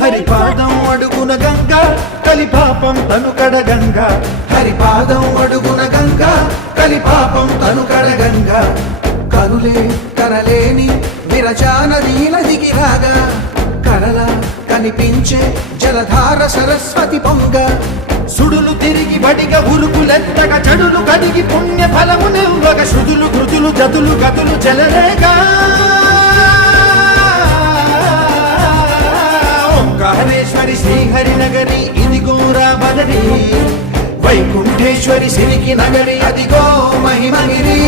హరిపాదం అడుగున గంగా కలిపాపం తనుకడ గంగా హరిపాదం అడుగున గంగా కలిపాపం తనుకడ గంగా కనులే కనలేని విరచానది నదికి రాగా కలలా కనిపించే జలధార సరస్వతి పొంగ సుడులు తిరిగి బడిగ ఉరుకులెత్తగా చెడులు కడిగి పుణ్య ఫలము నివ్వగ శృతులు కృతులు జతులు గతులు చెలరేగా ఓంకారేశ్వరి శ్రీహరి నగరి ఇదిగోరా బదరి వైకుంఠేశ్వరి సిరికి నగరి అదిగో మహిమగిరి